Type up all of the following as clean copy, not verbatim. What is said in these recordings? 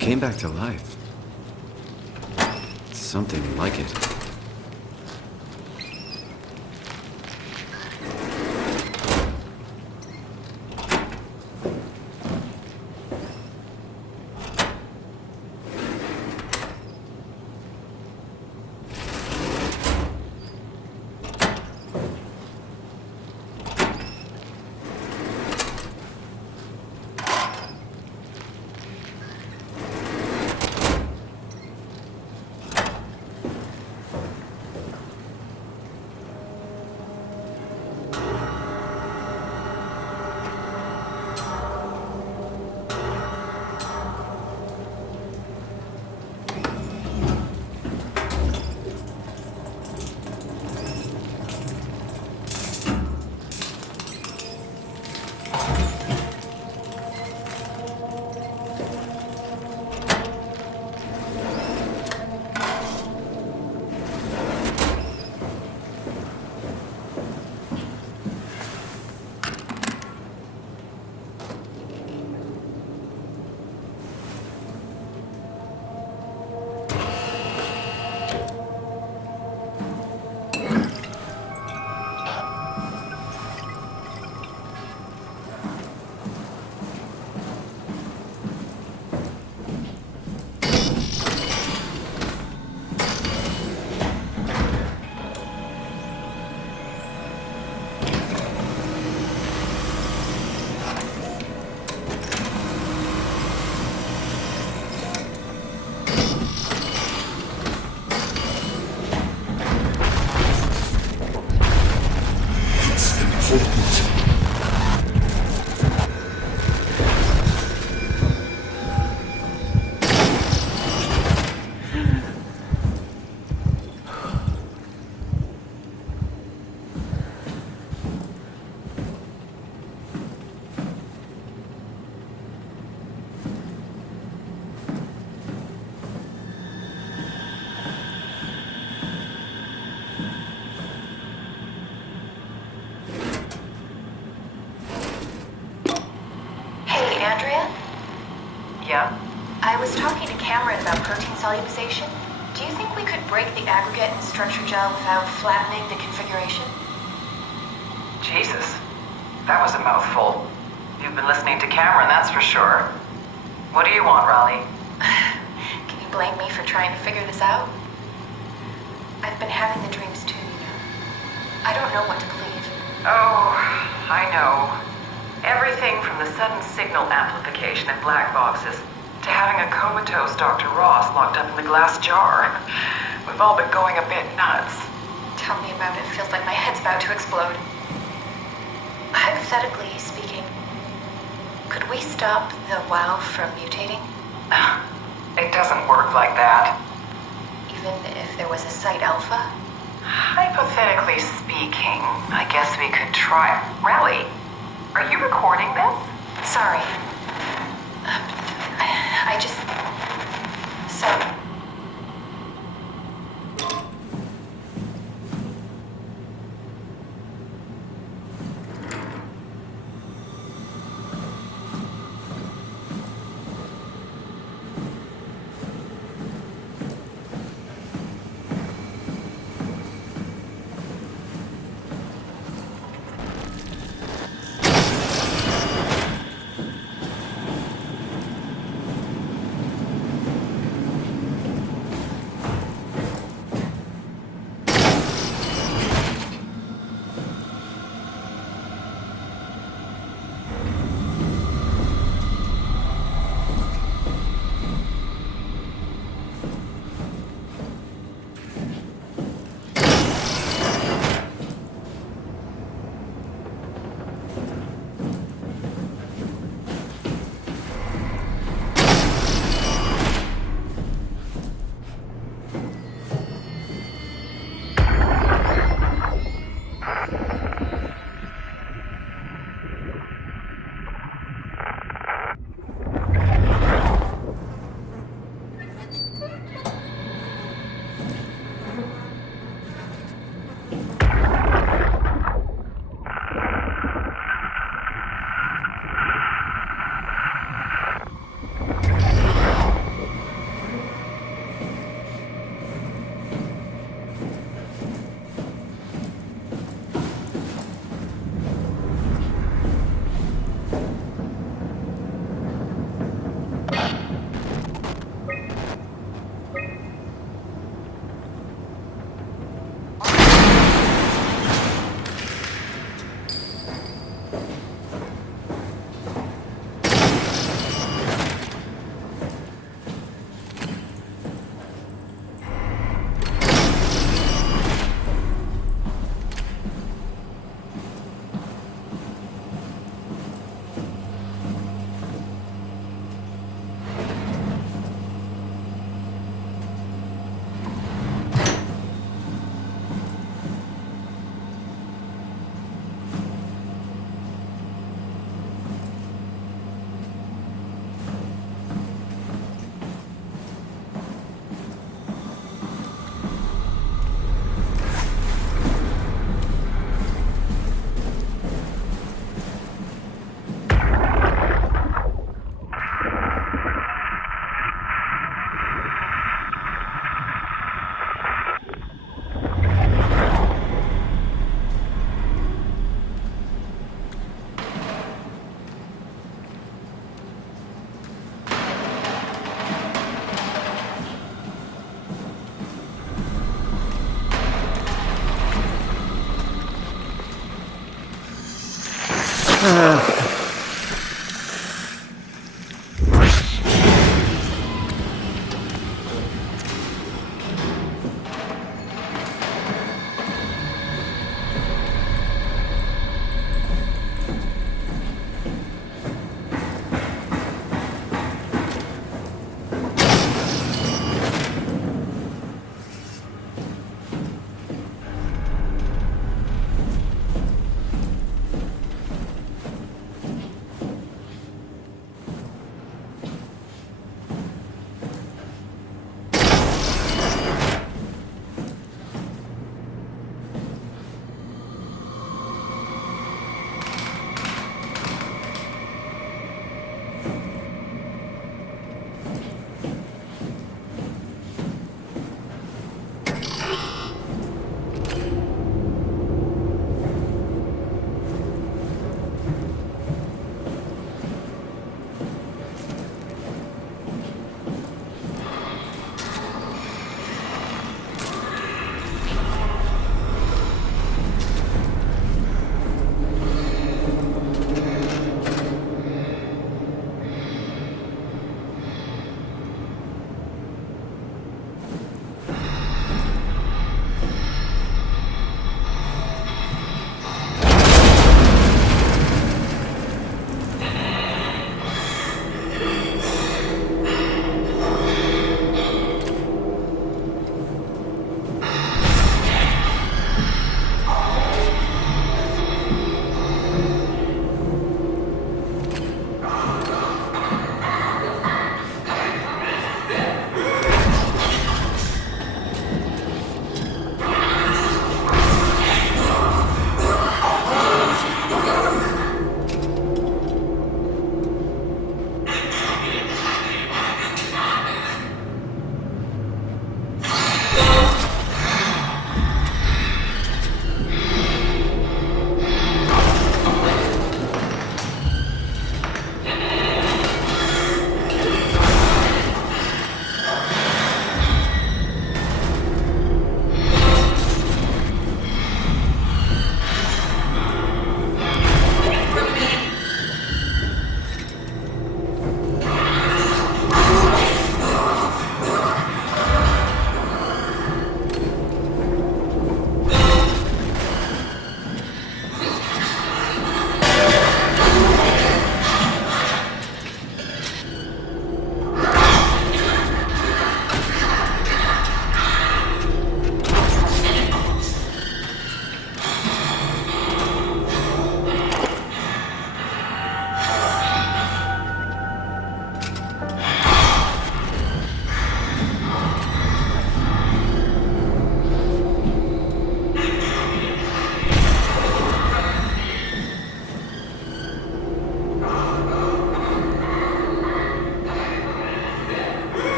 came back to life. Something like it. Yeah? I was talking to Cameron about protein solubilization. Do you think we could break the aggregate and structure gel without flattening the configuration? Jesus. That was a mouthful. You've been listening to Cameron, that's for sure. What do you want, Raleigh? Can you blame me for trying to figure this out? I've been having the dreams too, you know. I don't know what to believe. Oh, I know. Everything from the sudden signal amplification in black boxes to having a comatose Dr. Ross locked up in the glass jar. We've all been going a bit nuts. Tell me about it. Feels like my head's about to explode. Hypothetically speaking, could we stop the WoW from mutating? It doesn't work like that. Even if there was a Site Alpha? Hypothetically speaking, I guess we could try. Raleigh, are you recording this? Sorry. I just... So...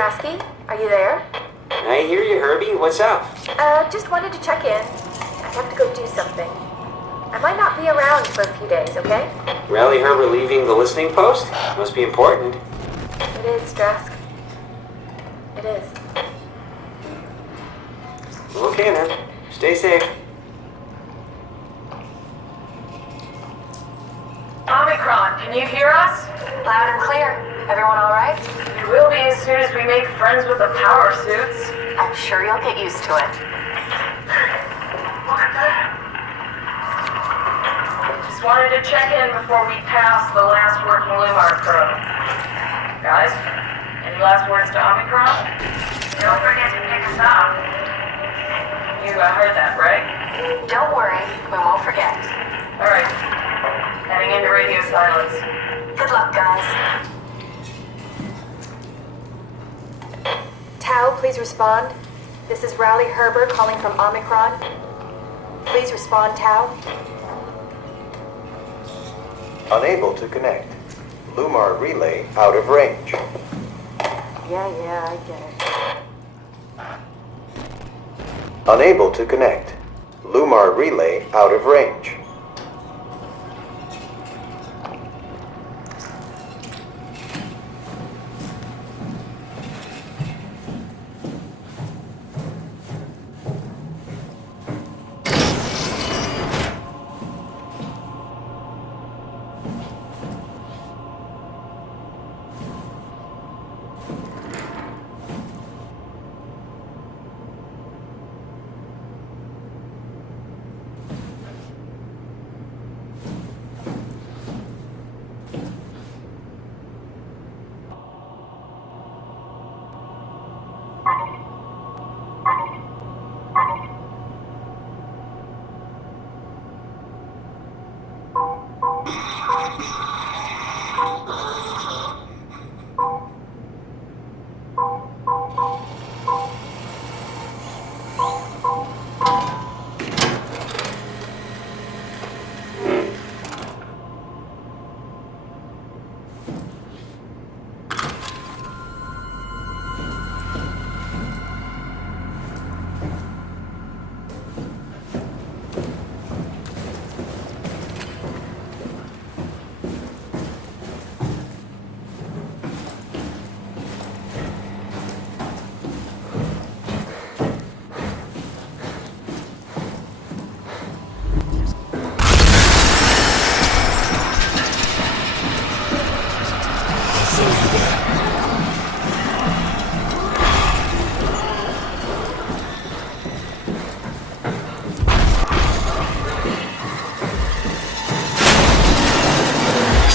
Strasky, are you there? I hear you, Herbie. What's up? Just wanted to check in. I have to go do something. I might not be around for a few days, okay? Rally Herbert leaving the listening post? Must be important. It is, Strask. It is. Okay, then. Stay safe. Omicron, can you hear us? Loud and clear. Everyone all right? We will be as soon as we make friends with the power suits. I'm sure you'll get used to it. Look at that. Just wanted to check in before we pass the last working Lumar probe. Guys, any last words to Omicron? Don't forget to pick us up. You heard that, right? Don't worry, we won't forget. Alright. Heading into radio silence. Good luck, guys. Tau, please respond. This is Rowley Herber calling from Omicron. Please respond, Tau. Unable to connect. Lumar relay out of range. Yeah, I get it. Unable to connect. Lumar relay out of range.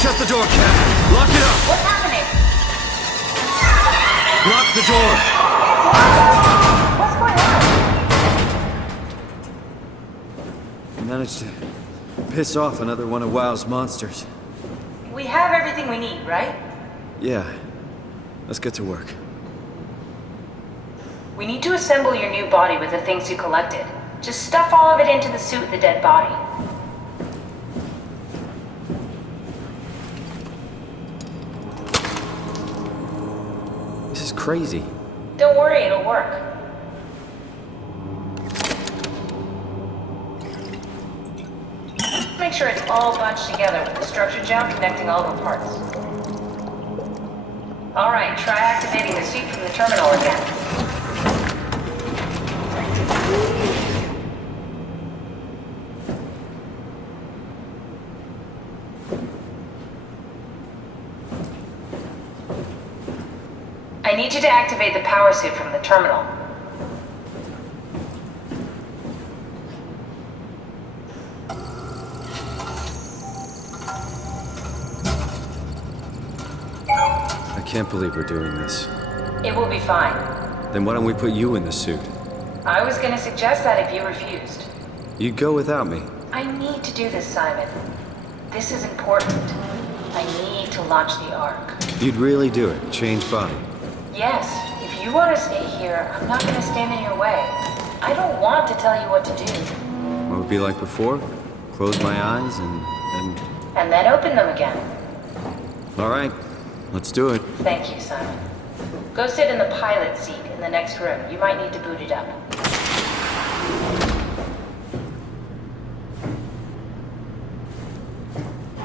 Shut the door, Cat! Lock it up! What's happening? Lock the door! What's going on? Managed to piss off another one of WoW's monsters. We have everything we need, right? Yeah. Let's get to work. We need to assemble your new body with the things you collected. Just stuff all of it into the suit with the dead body. This is crazy. Don't worry, it'll work. Make sure it's all bunched together with the structure gel connecting all the parts. Alright, try activating the suit from the terminal again. I need you to activate the power suit from the terminal. I can't believe we're doing this. It will be fine. Then why don't we put you in the suit? I was gonna suggest that if you refused. You'd go without me. I need to do this, Simon. This is important. I need to launch the Ark. You'd really do it. Change body. Yes, if you want to stay here, I'm not going to stand in your way. I don't want to tell you what to do. What would it be like before? Close my eyes And then open them again. All right. Let's do it. Thank you, Simon. Go sit in the pilot seat in the next room. You might need to boot it up.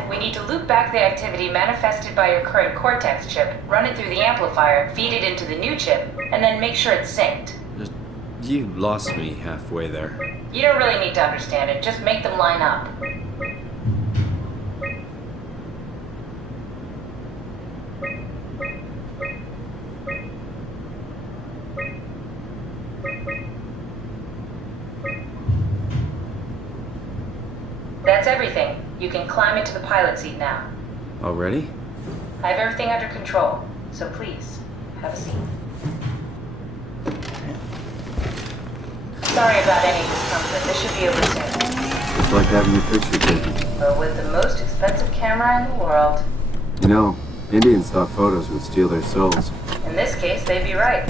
We need to loop back the activity manifested by your current Cortex chip, run it through the amplifier, feed it into the new chip, and then make sure it's synced. You lost me halfway there. You don't really need to understand it, just make them line up. That's everything. You can climb into the pilot seat now. Already? I have everything under control, so please, have a seat. Sorry about any discomfort. This should be over soon. It's like having your picture taken. But with the most expensive camera in the world. You know, Indian stock photos would steal their souls. In this case, they'd be right.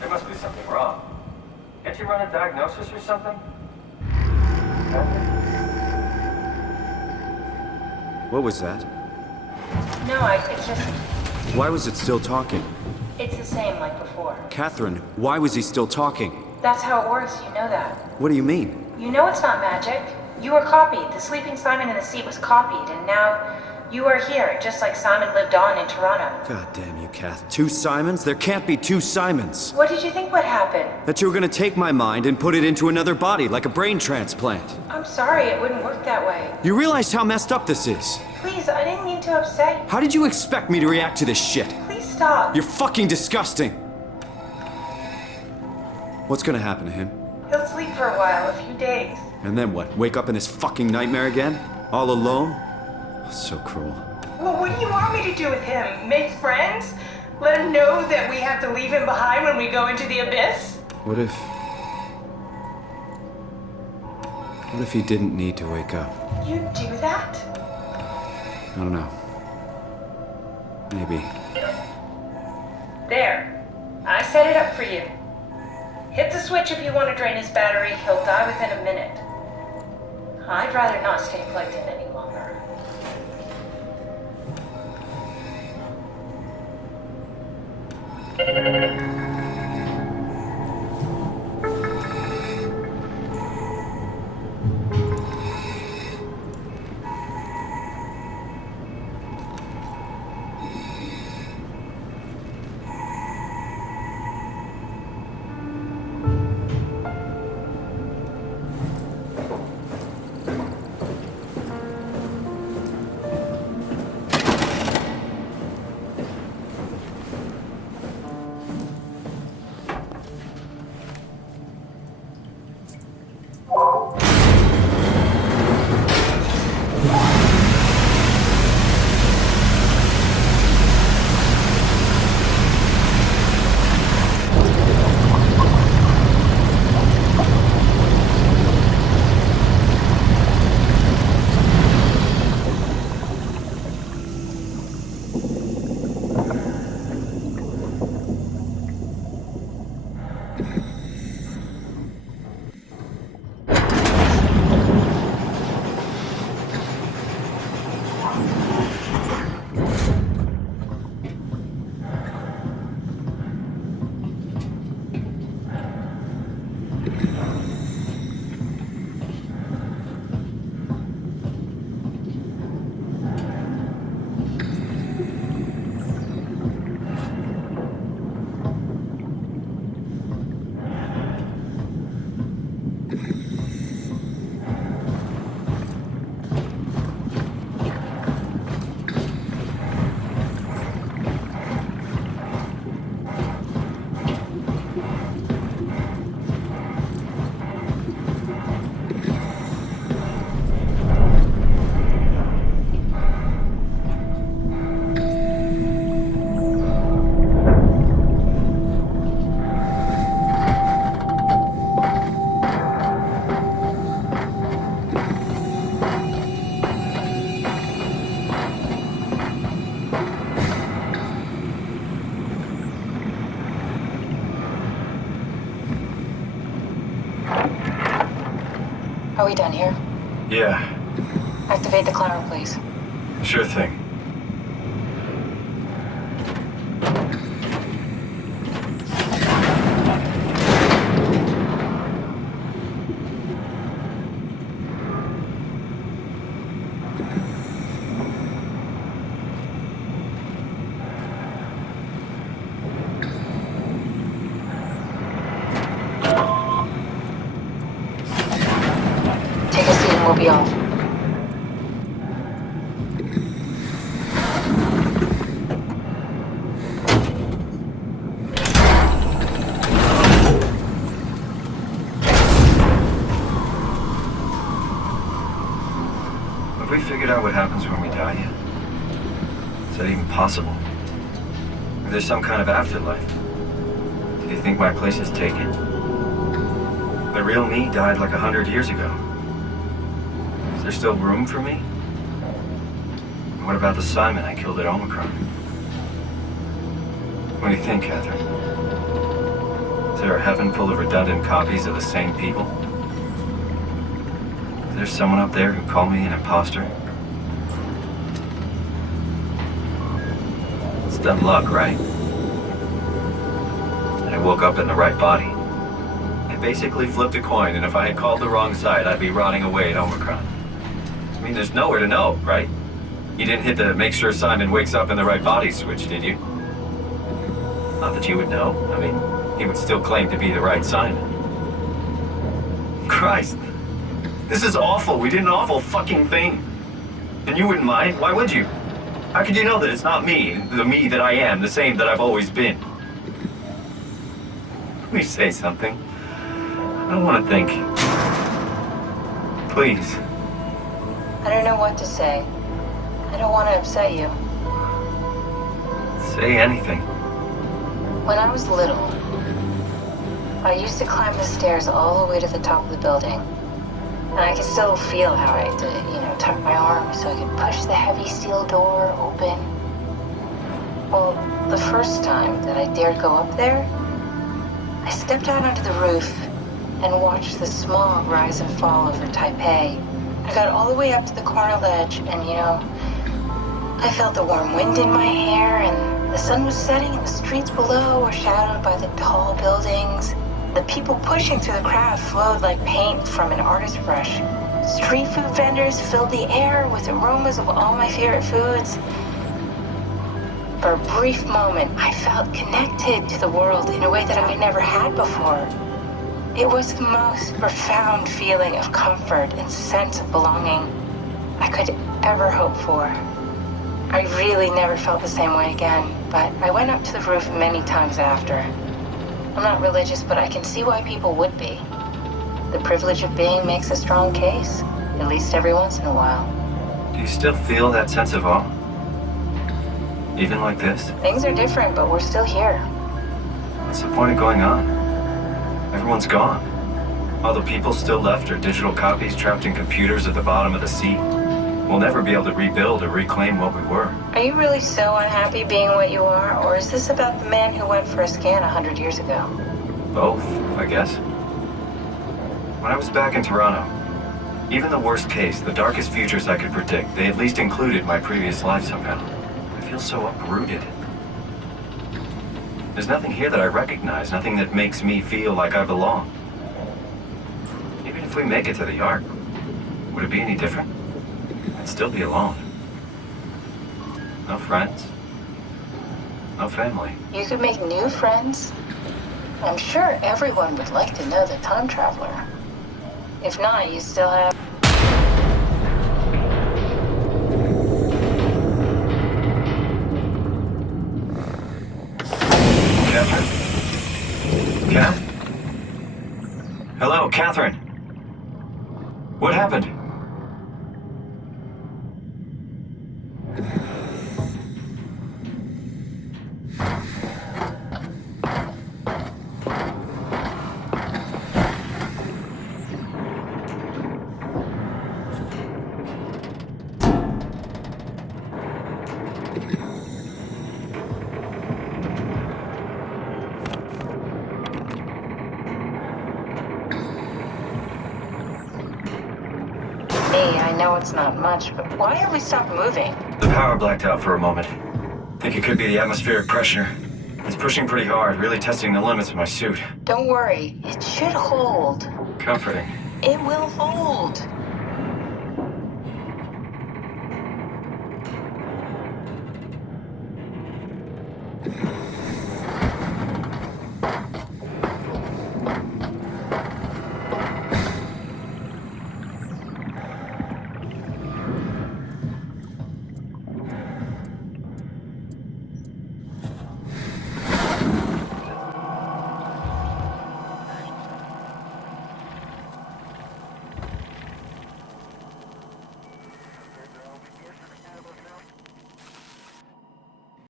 There must be something wrong. Can't you run a diagnosis or something? What was that? No, it's just, Why was it still talking? it's the same like before. Catherine, why was he still talking? That's how it works, you know that. What do you mean? You know it's not magic. You were copied. The sleeping Simon in the seat was copied, and now you are here, just like Simon lived on in Toronto. God damn you, Kath. 2 Simons? There can't be 2 Simons. What did you think would happen? That you were gonna take my mind and put it into another body, like a brain transplant. I'm sorry, it wouldn't work that way. You realize how messed up this is? Please, I didn't mean to upset you. How did you expect me to react to this shit? Please stop. You're fucking disgusting! What's gonna happen to him? He'll sleep for a while, a few days. And then what? Wake up in this fucking nightmare again? All alone? So cruel. Well, what do you want me to do with him? Make friends? Let him know that we have to leave him behind when we go into the abyss? What if... What if he didn't need to wake up? You'd do that? I don't know. Maybe. There. I set it up for you. Hit the switch if you want to drain his battery. He'll die within a minute. I'd rather not stay plugged in any longer. Are we done here? Yeah, Activate the climber, please. sure thing. Take a seat and we'll be off. Have we figured out what happens when we die yet? Is that even possible? Is there some kind of afterlife? Do you think my place is taken? The real me died like 100 years ago. Is there still room for me? And what about the Simon I killed at Omicron? What do you think, Catherine? Is there a heaven full of redundant copies of the same people? Is there someone up there who called me an imposter? It's dumb luck, right? And I woke up in the right body. I basically flipped a coin, and if I had called the wrong side, I'd be rotting away at Omicron. I mean, there's nowhere to know, right? You didn't hit the make sure Simon wakes up in the right body switch, did you? Not that you would know. I mean, he would still claim to be the right Simon. Christ. This is awful. We did an awful fucking thing. And you wouldn't mind? Why would you? How could you know that it's not me, the me that I am, the same that I've always been? Please say something. I don't want to think. Please. I don't know what to say. I don't want to upset you. Say anything. When I was little, I used to climb the stairs all the way to the top of the building. And I could still feel how I had to, tuck my arm so I could push the heavy steel door open. Well, the first time that I dared go up there, I stepped out onto the roof and watched the smog rise and fall over Taipei. I got all the way up to the corner ledge and, I felt the warm wind in my hair and the sun was setting and the streets below were shadowed by the tall buildings. The people pushing through the crowd flowed like paint from an artist's brush. Street food vendors filled the air with aromas of all my favorite foods. For a brief moment, I felt connected to the world in a way that I never had before. It was the most profound feeling of comfort and sense of belonging I could ever hope for. I really never felt the same way again, but I went up to the roof many times after. I'm not religious, but I can see why people would be. The privilege of being makes a strong case, at least every once in a while. Do you still feel that sense of awe? Even like this? Things are different, but we're still here. What's the point of going on? Everyone's gone. All the people still left are digital copies trapped in computers at the bottom of the sea. We'll never be able to rebuild or reclaim what we were. Are you really so unhappy being what you are, or is this about the man who went for a scan 100 years ago? Both, I guess. When I was back in Toronto, even the worst case, the darkest futures I could predict, they at least included my previous life somehow. I feel so uprooted. There's nothing here that I recognize, nothing that makes me feel like I belong. Even if we make it to the Ark, would it be any different? I'd still be alone. No friends. No family. You could make new friends. I'm sure everyone would like to know the time traveler. If not, you still have... Catherine? Kath? Hello, Catherine. What happened? know it's not much, but why have we stopped moving? The power blacked out for a moment. Think it could be the atmospheric pressure. It's pushing pretty hard, really testing the limits of my suit. Don't worry, it should hold. Comforting. It will hold.